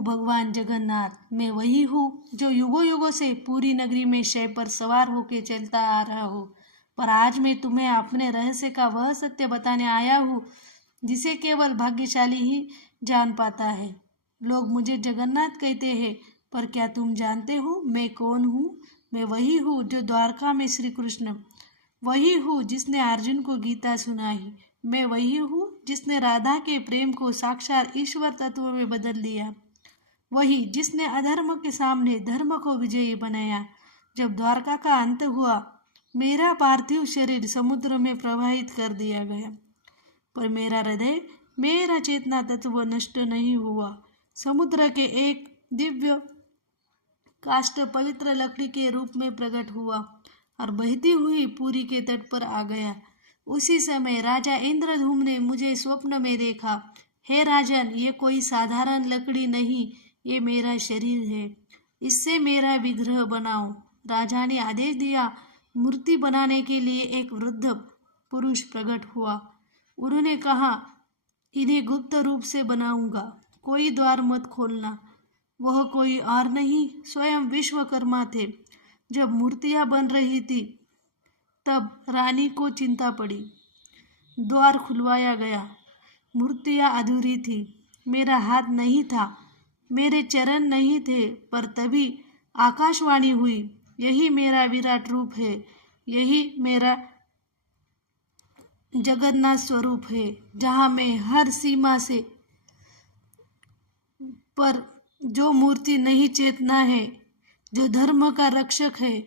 हूँ भगवान जगन्नाथ, मैं वही हूँ जो युगों युगों से पूरी नगरी में शय पर सवार होके चलता आ रहा हूँ। पर आज मैं तुम्हें अपने रहस्य का वह सत्य बताने आया हूँ जिसे केवल भाग्यशाली ही जान पाता है। लोग मुझे जगन्नाथ कहते हैं, पर क्या तुम जानते हो मैं कौन हूँ? मैं वही हूँ जो द्वारका में श्री कृष्ण, वही हूँ जिसने अर्जुन को गीता सुनाई, मैं वही हूँ जिसने राधा के प्रेम को साक्षात ईश्वर तत्व में बदल दिया, वही जिसने अधर्म के सामने धर्म को विजयी बनाया। जब द्वारका का अंत हुआ, मेरा पार्थिव शरीर समुद्र में प्रवाहित कर दिया गया, पर मेरा हृदय, मेरा चेतना तत्व नष्ट नहीं हुआ। समुद्र के एक दिव्य काष्ठ पवित्र लकड़ी के रूप में प्रकट हुआ और बहती हुई पुरी के तट पर आ गया। उसी समय राजा इंद्रधूम ने मुझे स्वप्न में देखा। हे राजन, ये कोई साधारण लकड़ी नहीं, ये मेरा शरीर है, इससे मेरा विग्रह बनाओ। राजा ने आदेश दिया। मूर्ति बनाने के लिए एक वृद्ध पुरुष प्रकट हुआ। उन्होंने कहा, इन्हें गुप्त रूप से बनाऊंगा, कोई द्वार मत खोलना। वह कोई और नहीं, स्वयं विश्वकर्मा थे। जब मूर्तियां बन रही थी तब रानी को चिंता पड़ी। द्वार खुलवाया गया, मूर्तियां अधूरी थी, मेरा हाथ नहीं था, मेरे चरण नहीं थे, पर तभी आकाशवाणी हुई, यही मेरा विराट रूप है, यही मेरा जगन्नाथ स्वरूप है, जहाँ मैं हर सीमा से पर जो मूर्ति नहीं चेतना है, जो धर्म का रक्षक है।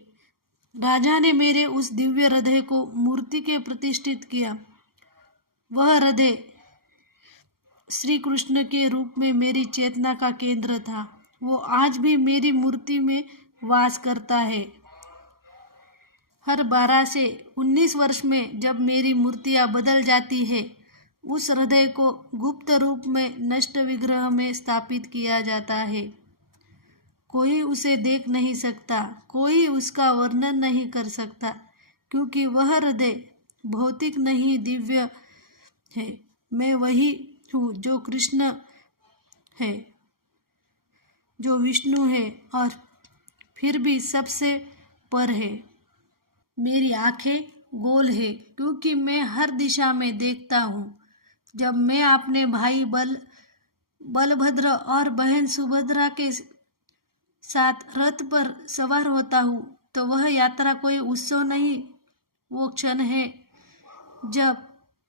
राजा ने मेरे उस दिव्य हृदय को मूर्ति के प्रतिष्ठित किया। वह हृदय श्री कृष्ण के रूप में मेरी चेतना का केंद्र था। वो आज भी मेरी मूर्ति में वास करता है। हर 12 से 19 वर्ष में जब मेरी मूर्तियां बदल जाती है, उस हृदय को गुप्त रूप में नष्ट विग्रह में स्थापित किया जाता है। कोई उसे देख नहीं सकता, कोई उसका वर्णन नहीं कर सकता, क्योंकि वह हृदय भौतिक नहीं, दिव्य है। मैं वही हूँ जो कृष्ण है, जो विष्णु है और फिर भी सबसे पर है। मेरी आंखें गोल है क्योंकि मैं हर दिशा में देखता हूँ। जब मैं अपने भाई बलभद्र और बहन सुभद्रा के साथ रथ पर सवार होता हूँ तो वह यात्रा कोई उत्सव नहीं, वो क्षण है जब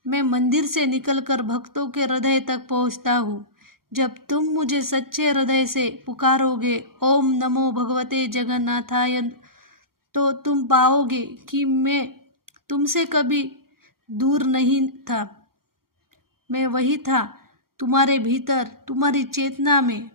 मैं मंदिर से निकलकर भक्तों के हृदय तक पहुँचता हूँ। जब तुम मुझे सच्चे हृदय से पुकारोगे, ओम नमो भगवते जगन्नाथाय, तो तुम पाओगे कि मैं तुमसे कभी दूर नहीं था। मैं वही था, तुम्हारे भीतर, तुम्हारी चेतना में,